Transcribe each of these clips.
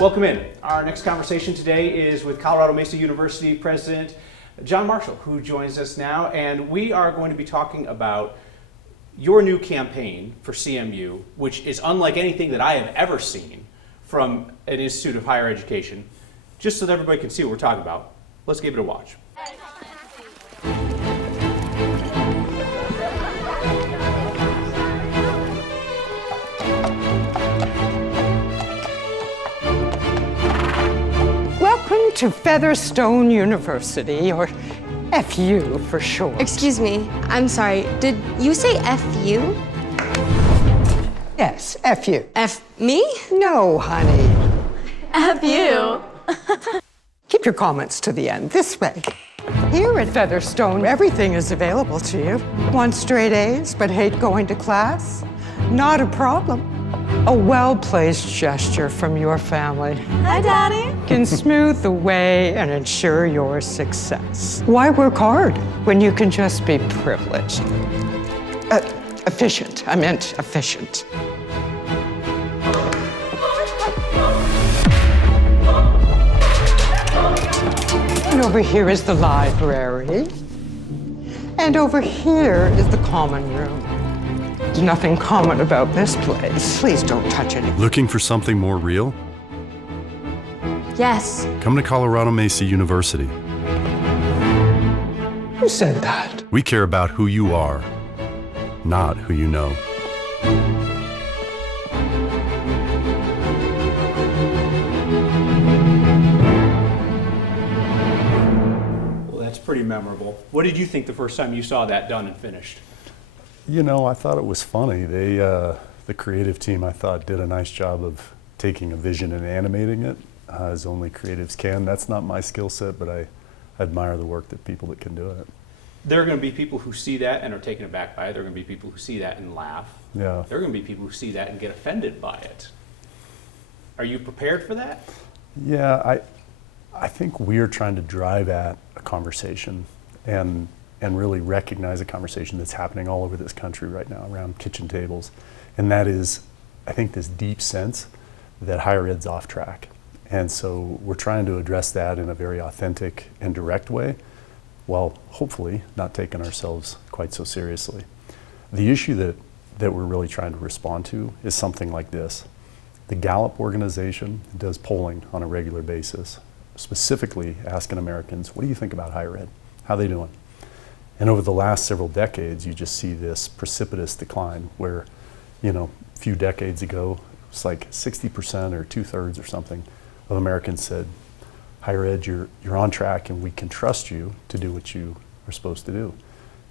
Welcome in. Our next conversation today is with Colorado Mesa University President John Marshall, who joins us now, and we are going to be talking about your new campaign for CMU, which is unlike anything that I have ever seen from an institute of higher education. Just so that everybody can see what we're talking about, let's give it a watch. Welcome to Featherstone University, or FU for short. Excuse me, I'm sorry. Did you say FU? Yes, FU. F me? No, honey. FU. Keep your comments to the end, this way. Here at Featherstone, everything is available to you. Want straight A's but hate going to class? Not a problem. A well-placed gesture from your family Hi, Daddy. can smooth the way and ensure your success. Why work hard when you can just be privileged? Efficient. I meant efficient. And over here is the library. And over here is the common room. There's nothing common about this place. Please don't touch it. Looking for something more real? Yes. Come to Colorado Mesa University. Who said that? We care about who you are, not who you know. Well, that's pretty memorable. What did you think the first time you saw that done and finished? You know, I thought it was funny. The creative team, I thought, did a nice job of taking a vision and animating it, as only creatives can. That's not my skill set, but I admire the work that people that can do it. There are going to be people who see that and are taken aback by it. There are going to be people who see that and laugh. Yeah. There are going to be people who see that and get offended by it. Are you prepared for that? Yeah, I think we're trying to drive at a conversation and really recognize a conversation that's happening all over this country right now around kitchen tables. And that is, I think, this deep sense that higher ed's off track. And so we're trying to address that in a very authentic and direct way, while hopefully not taking ourselves quite so seriously. The issue that we're really trying to respond to is something like this. The Gallup organization does polling on a regular basis, specifically asking Americans, what do you think about higher ed? How are they doing? And over the last several decades, you just see this precipitous decline where, you know, a few decades ago, it's like 60% or 2/3 or something of Americans said, higher ed, you're on track and we can trust you to do what you are supposed to do.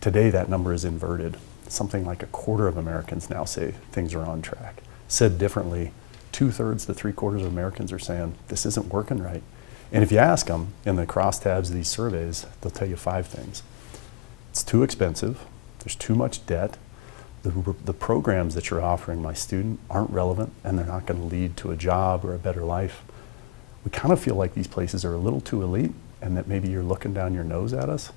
Today, that number is inverted. Something like 1/4 of Americans now say things are on track. Said differently, 2/3 to 3/4 of Americans are saying this isn't working right. And if you ask them in the crosstabs of these surveys, they'll tell you 5 things. It's too expensive, there's too much debt, the programs that you're offering my student aren't relevant and they're not going to lead to a job or a better life. We kind of feel like these places are a little too elite and that maybe you're looking down your nose at us.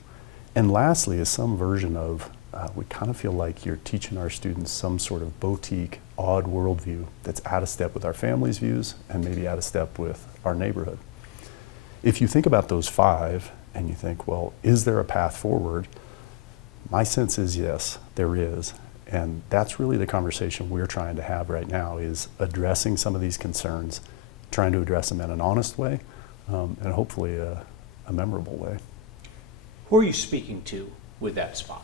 And lastly is some version of, we kind of feel like you're teaching our students some sort of boutique, odd worldview that's out of step with our family's views and maybe out of step with our neighborhood. If you think about those 5 and you think, well, is there a path forward? My sense is yes, there is. And that's really the conversation we're trying to have right now, is addressing some of these concerns, trying to address them in an honest way, and hopefully a memorable way. Who are you speaking to with that spot?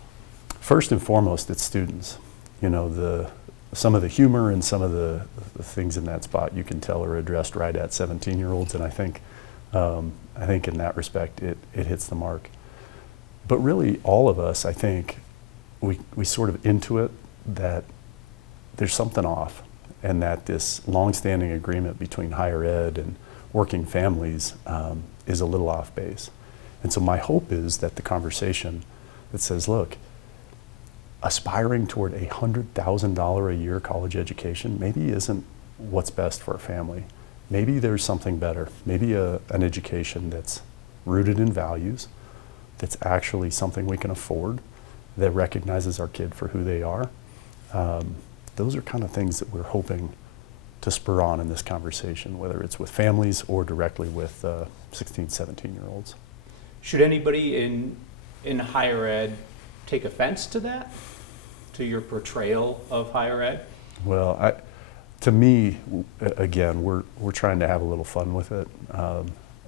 First and foremost, it's students. You know, some of the humor and some of the things in that spot you can tell are addressed right at 17-year-olds, and I think in that respect it hits the mark. But really, all of us, I think, we sort of intuit that there's something off, and that this long-standing agreement between higher ed and working families is a little off base. And so my hope is that the conversation that says, look, aspiring toward a $100,000 a year college education maybe isn't what's best for a family. Maybe there's something better. Maybe an education that's rooted in values, that's actually something we can afford, that recognizes our kid for who they are. Those are kind of things that we're hoping to spur on in this conversation, whether it's with families or directly with 16, 17-year-olds. Should anybody in higher ed take offense to that, to your portrayal of higher ed? Well, to me, again, we're trying to have a little fun with it.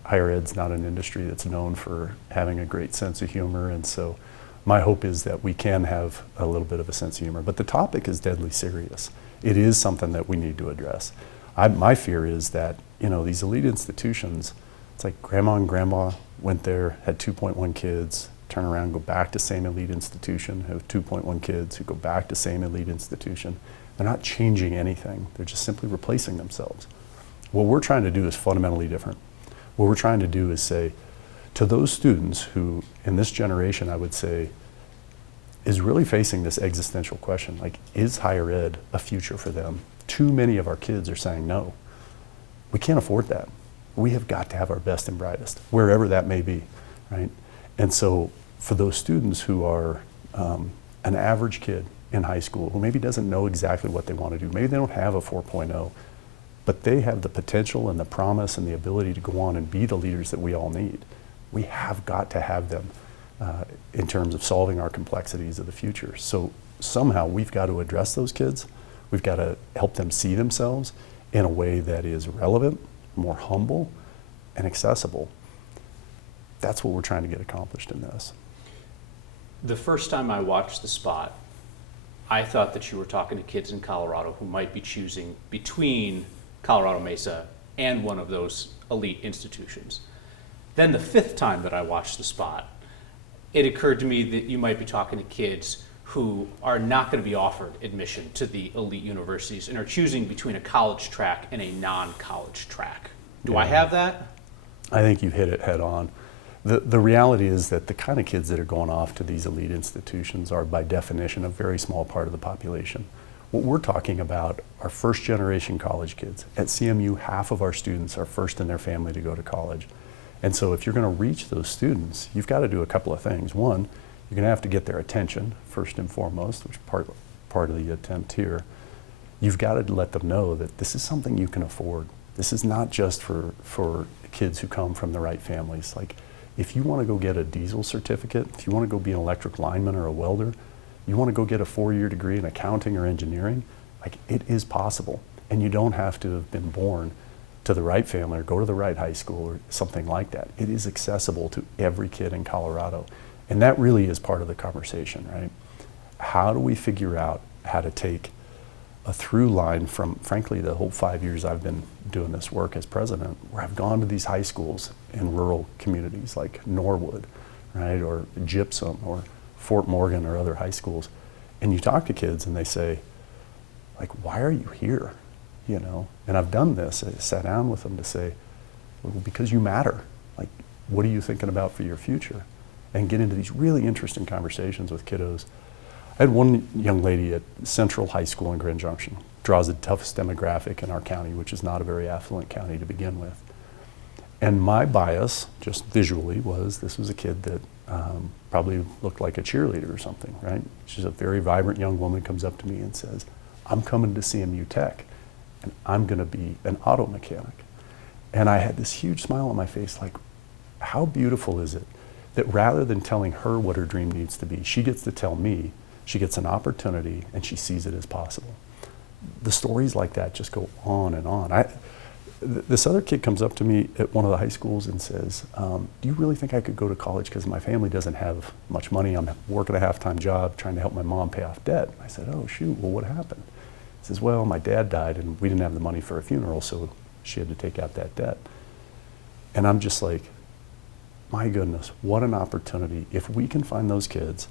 Higher ed's not an industry that's known for having a great sense of humor, and so my hope is that we can have a little bit of a sense of humor. But the topic is deadly serious. It is something that we need to address. My fear is that, these elite institutions, it's like grandma and grandma went there, had 2.1 kids, turn around, go back to same elite institution, have 2.1 kids who go back to same elite institution. They're not changing anything. They're just simply replacing themselves. What we're trying to do is fundamentally different. What we're trying to do is say, to those students who, in this generation, I would say, is really facing this existential question, like, is higher ed a future for them? Too many of our kids are saying no. We can't afford that. We have got to have our best and brightest, wherever that may be, right? And so for those students who are an average kid in high school, who maybe doesn't know exactly what they want to do, maybe they don't have a 4.0, but they have the potential and the promise and the ability to go on and be the leaders that we all need. We have got to have them in terms of solving our complexities of the future. So somehow we've got to address those kids. We've got to help them see themselves in a way that is relevant, more humble, and accessible. That's what we're trying to get accomplished in this. The first time I watched the spot, I thought that you were talking to kids in Colorado who might be choosing between Colorado Mesa and one of those elite institutions. Then the fifth time that I watched the spot, it occurred to me that you might be talking to kids who are not going to be offered admission to the elite universities and are choosing between a college track and a non-college track. Do I have that? I think you hit it head on. The reality is that the kind of kids that are going off to these elite institutions are, by definition, a very small part of the population. What we're talking about are first generation college kids. At CMU, half of our students are first in their family to go to college. And so if you're going to reach those students, you've got to do a couple of things. One, you're going to have to get their attention, first and foremost, which is part of the attempt here. You've got to let them know that this is something you can afford. This is not just for kids who come from the right families. Like, if you want to go get a diesel certificate, if you want to go be an electric lineman or a welder, you want to go get a 4-year degree in accounting or engineering, like, it is possible. And you don't have to have been born to the right family or go to the right high school or something like that. It is accessible to every kid in Colorado. And that really is part of the conversation, right? How do we figure out how to take a through line from, frankly, the whole 5 years I've been doing this work as president, where I've gone to these high schools in rural communities like Norwood, right, or Gypsum or Fort Morgan or other high schools, and you talk to kids and they say, like, why are you here? And I've done this. I sat down with them to say, well, because you matter. Like, what are you thinking about for your future? And get into these really interesting conversations with kiddos. I had one young lady at Central High School in Grand Junction, draws the toughest demographic in our county, which is not a very affluent county to begin with. And my bias, just visually, was this was a kid that probably looked like a cheerleader or something, right? She's a very vibrant young woman, comes up to me and says, I'm coming to CMU Tech, and I'm gonna be an auto mechanic. And I had this huge smile on my face, like, how beautiful is it that rather than telling her what her dream needs to be, she gets to tell me, she gets an opportunity, and she sees it as possible. The stories like that just go on and on. This other kid comes up to me at one of the high schools and says, do you really think I could go to college because my family doesn't have much money? I'm working a half-time job trying to help my mom pay off debt. I said, oh, shoot, well, what happened? He says, well, my dad died and we didn't have the money for a funeral, so she had to take out that debt. And I'm just like, my goodness, what an opportunity. If we can find those kids,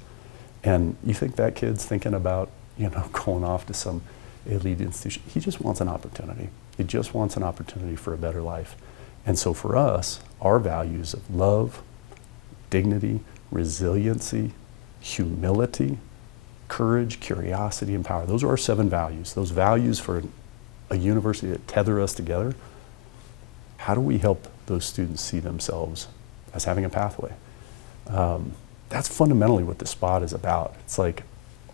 and you think that kid's thinking about, going off to some elite institution, he just wants an opportunity. He just wants an opportunity for a better life. And so for us, our values of love, dignity, resiliency, humility, courage, curiosity, and power, those are our 7 values. Those values for a university that tether us together. How do we help those students see themselves as having a pathway? That's fundamentally what the spot is about. It's like,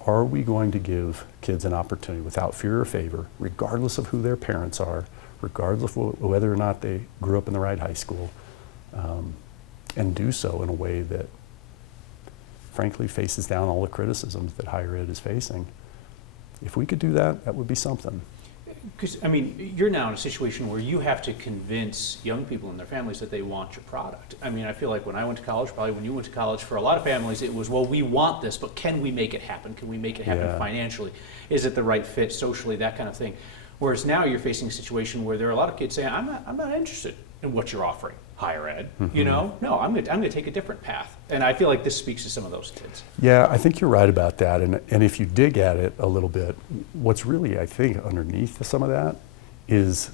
are we going to give kids an opportunity without fear or favor, regardless of who their parents are, regardless of whether or not they grew up in the right high school, and do so in a way that frankly faces down all the criticisms that higher ed is facing. If we could do that, that would be something. Because, I mean, you're now in a situation where you have to convince young people and their families that they want your product. I mean, I feel like when I went to college, probably when you went to college, for a lot of families, it was, well, we want this, but can we make it happen? Can we make it happen Yeah. financially? Is it the right fit socially, that kind of thing? Whereas now you're facing a situation where there are a lot of kids saying, I'm not interested in what you're offering, higher ed. You know, no, I'm gonna take a different path. And I feel like this speaks to some of those kids. Yeah, I think you're right about that. And if you dig at it a little bit, what's really, I think, underneath some of that is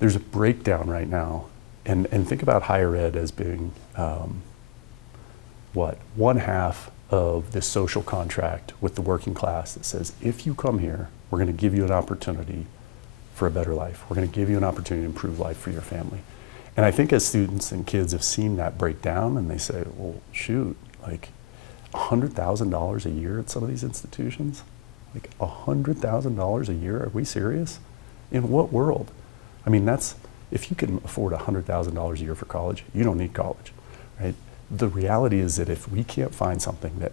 there's a breakdown right now. And think about higher ed as being, one half of this social contract with the working class that says, if you come here, we're going to give you an opportunity for a better life. We're going to give you an opportunity to improve life for your family. And I think as students and kids have seen that break down and they say, well, shoot, like $100,000 a year at some of these institutions? Like $100,000 a year? Are we serious? In what world? I mean, if you can afford $100,000 a year for college, you don't need college, right? The reality is that if we can't find something that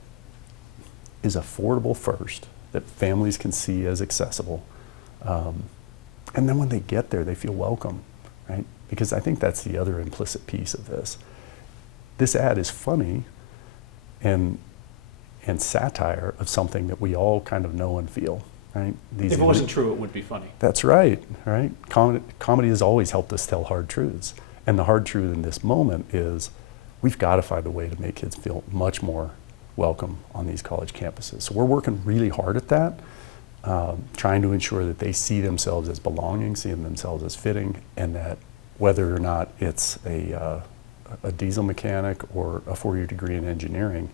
is affordable first, that families can see as accessible, and then when they get there, they feel welcome, right? Because I think that's the other implicit piece of this. This ad is funny and satire of something that we all kind of know and feel, right? If it wasn't true, it would be funny. That's right, right? Comedy has always helped us tell hard truths. And the hard truth in this moment is we've got to find a way to make kids feel much more welcome on these college campuses. So we're working really hard at that, trying to ensure that they see themselves as belonging, seeing themselves as fitting, and that whether or not it's a diesel mechanic or a 4-year degree in engineering,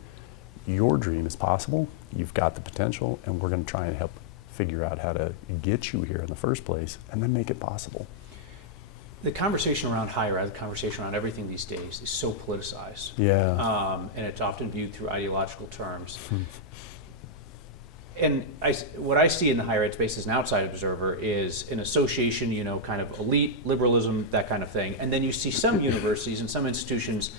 your dream is possible, you've got the potential, and we're going to try and help figure out how to get you here in the first place and then make it possible. The conversation around higher ed, the conversation around everything these days is so politicized. Yeah. And it's often viewed through ideological terms. And what I see in the higher ed space as an outside observer is an association, you know, kind of elite, liberalism, that kind of thing. And then you see some universities and some institutions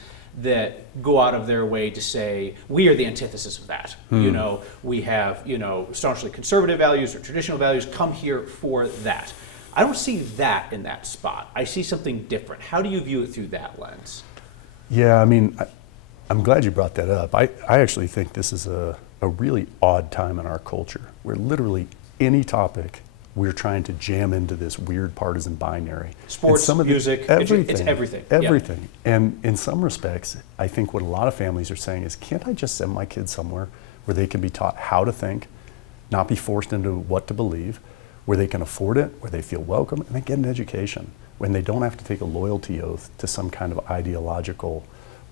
that go out of their way to say, we are the antithesis of that. You know, we have, you know, staunchly conservative values or traditional values, come here for that. I don't see that in that spot. I see something different. How do you view it through that lens? Yeah, I mean, I'm glad you brought that up. I actually think this is a really odd time in our culture where literally any topic we're trying to jam into this weird partisan binary. Sports, music, everything. It's everything. Everything. Yeah. And in some respects, I think what a lot of families are saying is, can't I just send my kids somewhere where they can be taught how to think, not be forced into what to believe, where they can afford it, where they feel welcome, and they get an education, when they don't have to take a loyalty oath to some kind of ideological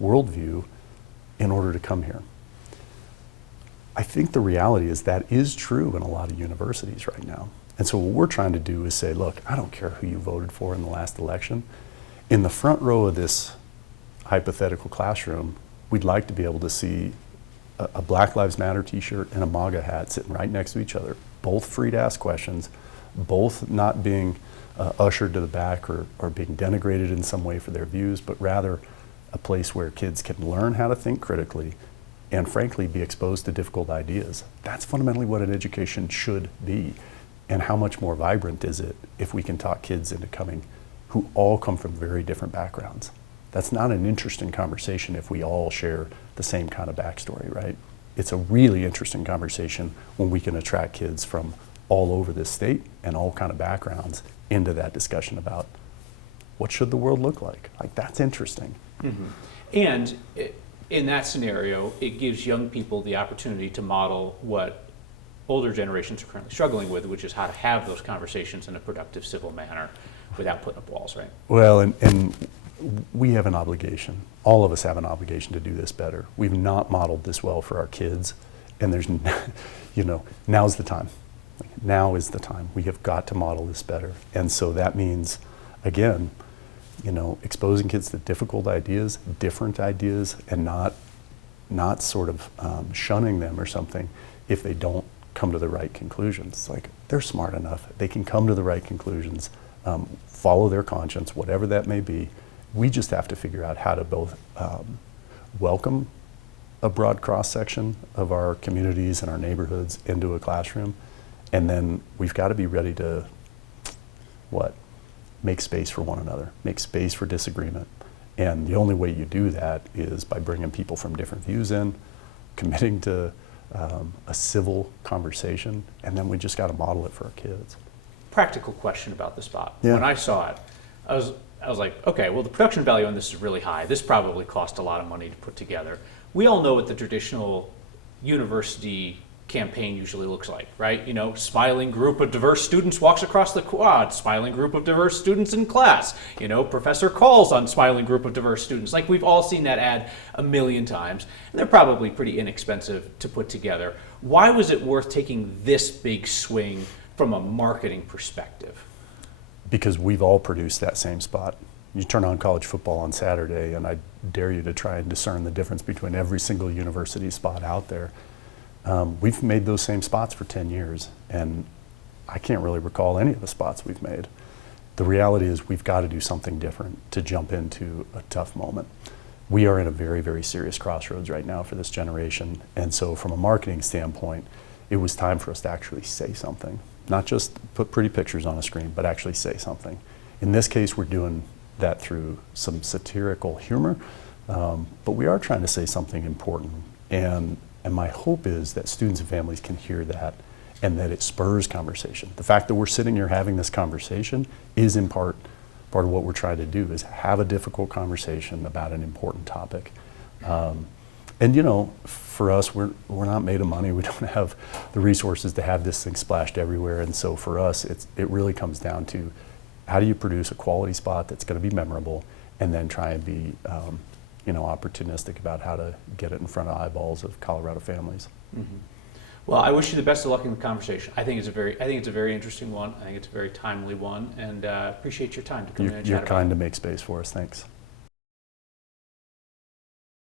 worldview in order to come here. I think the reality is that is true in a lot of universities right now. And so what we're trying to do is say, look, I don't care who you voted for in the last election. In the front row of this hypothetical classroom, we'd like to be able to see a Black Lives Matter t-shirt and a MAGA hat sitting right next to each other, both free to ask questions, both not being ushered to the back or being denigrated in some way for their views, but rather a place where kids can learn how to think critically and frankly be exposed to difficult ideas. That's fundamentally what an education should be. And how much more vibrant is it if we can talk kids into coming who all come from very different backgrounds? That's not an interesting conversation if we all share the same kind of backstory, right? It's a really interesting conversation when we can attract kids from all over this state and all kind of backgrounds into that discussion about what should the world look like. Like, that's interesting. Mm-hmm. And in that scenario, it gives young people the opportunity to model what older generations are currently struggling with, which is how to have those conversations in a productive, civil manner without putting up walls, right? Well, and we have an obligation. All of us have an obligation to do this better. We've not modeled this well for our kids, and there's, you know, now's the time. Now is the time. We have got to model this better. And so that means, again, you know, exposing kids to difficult ideas, different ideas, and not sort of shunning them or something. if they don't come to the right conclusions. It's like, they're smart enough. They can come to the right conclusions, follow their conscience, whatever that may be. We just have to figure out how to both welcome a broad cross-section of our communities and our neighborhoods into a classroom, and then we've got to be ready to, make space for one another, make space for disagreement. And the only way you do that is by bringing people from different views in, committing to a civil conversation, and then we just got to model it for our kids. Practical question about the spot. Yeah. When I saw it, I was like, okay, well, the production value on this is really high. This probably cost a lot of money to put together. We all know what the traditional university campaign usually looks like, right? You know, smiling group of diverse students walks across the quad, smiling group of diverse students in class, you know, professor calls on smiling group of diverse students. Like, we've all seen that ad a million times, and they're probably pretty inexpensive to put together. Why was it worth taking this big swing from a marketing perspective? Because we've all produced that same spot. You turn on college football on Saturday, and I dare you to try and discern the difference between every single university spot out there. We've made those same spots for 10 years, and I can't really recall any of the spots we've made. The reality is we've got to do something different to jump into a tough moment. We are in a very, very serious crossroads right now for this generation, and so from a marketing standpoint, it was time for us to actually say something. Not just put pretty pictures on a screen, but actually say something. In this case, we're doing that through some satirical humor, but we are trying to say something important. And my hope is that students and families can hear that and that it spurs conversation. The fact that we're sitting here having this conversation is in part of what we're trying to do, is have a difficult conversation about an important topic. And you know, for us, we're not made of money. We don't have the resources to have this thing splashed everywhere. And so for us, it really comes down to how do you produce a quality spot that's going to be memorable, and then try and be opportunistic about how to get it in front of eyeballs of Colorado families. Mm-hmm. Well, I wish you the best of luck in the conversation. I think it's a very interesting one. I think it's a very timely one, and appreciate your time to come in and chat You're about kind it. to make space for us. Thanks.